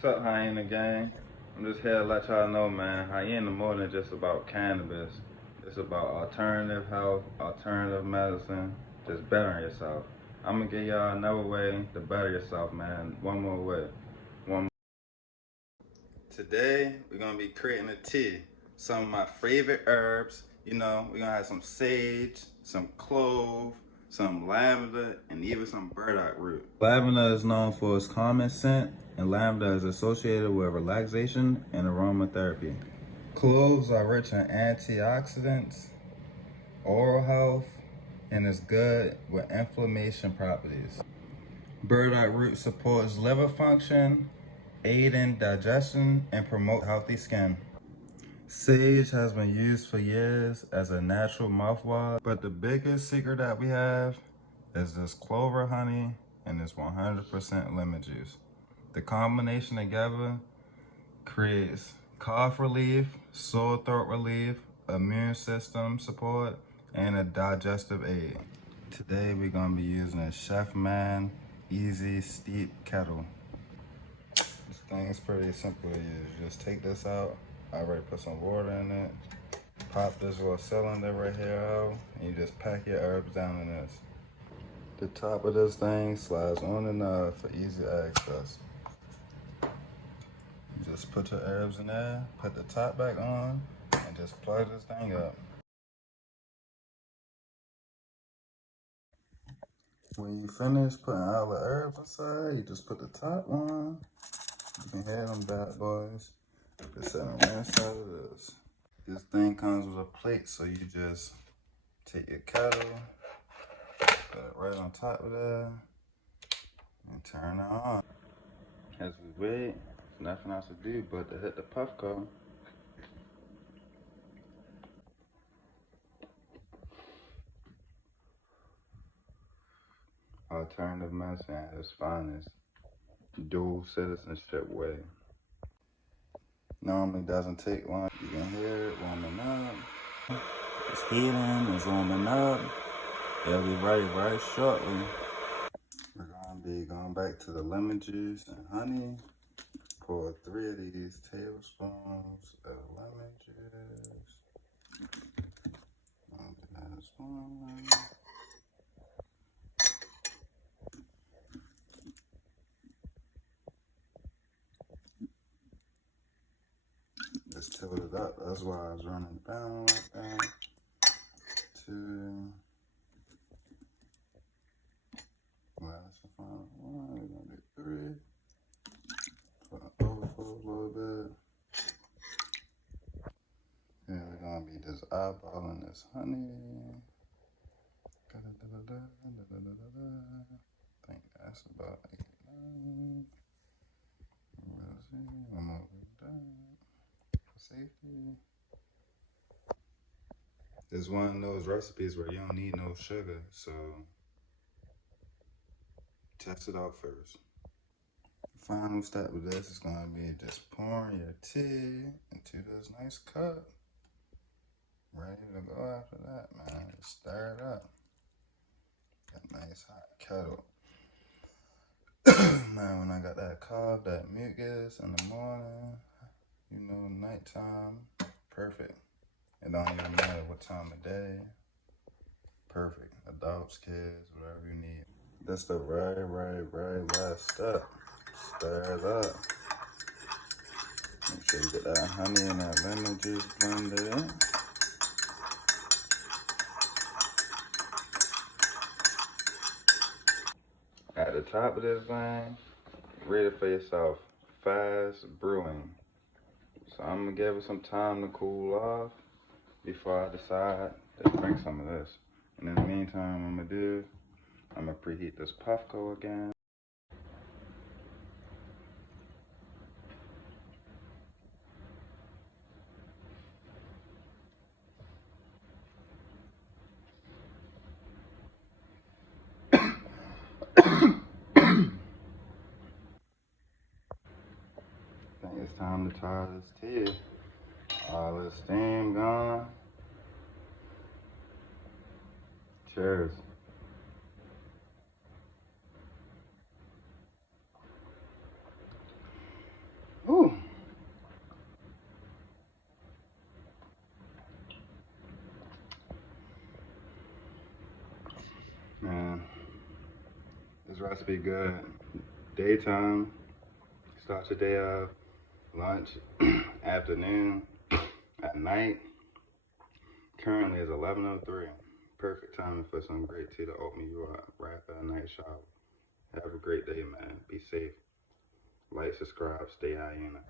What's up, Hyena gang? I'm just here to let y'all know, man, Hyena more than just about cannabis. It's about alternative health, alternative medicine, just bettering yourself. I'm gonna give y'all another way to better yourself, man. One more way. One. Today, we're gonna be creating a tea. Some of my favorite herbs. We're gonna have some sage, some clove, some lavender, and even some burdock root. Lavender is known for its calming scent, and lavender is associated with relaxation and aromatherapy. Cloves are rich in antioxidants, oral health, and is good with inflammation properties. Burdock root supports liver function, aid in digestion, and promote healthy skin. Sage has been used for years as a natural mouthwash, but the biggest secret that we have is this clover honey and this 100% lemon juice. The combination together creates cough relief, sore throat relief, immune system support, and a digestive aid. Today we're gonna be using a Chef Man Easy Steep Kettle. This thing is pretty simple to use. Just take this out. I already put some water in it. Pop this little cylinder right here out, and you just pack your herbs down in this. The top of this thing slides on and off for easy access. You just put your herbs in there, put the top back on, and just plug this thing up. When you finish putting all the herbs inside, you just put the top on. You can hear them bad boys. Just set them right inside of this. This thing comes with a plate, so you just take your kettle, put it right on top of there, and turn it on. As we wait, there's nothing else to do but to hit the Puffco. Alternative medicine at its finest. Dual citizenship way. Normally doesn't take long. You can hear it warming up. It's heating, it's warming up. It'll be ready very shortly. We're gonna be going back to the lemon juice and honey. Pour 3 of these tablespoons of lemon juice. That's one. Just tilt it up. That's why I was running down like that. 2. Last and final one. We're gonna do 3. Put it overflow a little bit. Yeah, we're gonna be just eyeballing this honey. I think that's about 8, 9. We'll see. I'm over that for safety. It's one of those recipes where you don't need no sugar, so test it out first. The final step of this is gonna be just pouring your tea into this nice cup. Ready to go after that, man. Just stir it up. That nice hot kettle. Man, when I got that cough, that mucus in the morning, nighttime, perfect. It don't even matter what time of day. Perfect. Adults, kids, whatever you need. That's the very last step. Stir it up. Make sure you get that honey and that lemon juice blended in. At the top of this thing, read it for yourself. Fast brewing. So I'm gonna give it some time to cool off before I decide to drink some of this. And in the meantime, I'm gonna preheat this Puffco again. I think it's time to try this tea. All the steam gone. Cheers. Man, this recipe good. Daytime, start your day off. Lunch, afternoon, at night. Currently is 11:03. Perfect timing for some great tea to open you up right after a night shower. Have a great day, man. Be safe. Like, subscribe, stay hyena.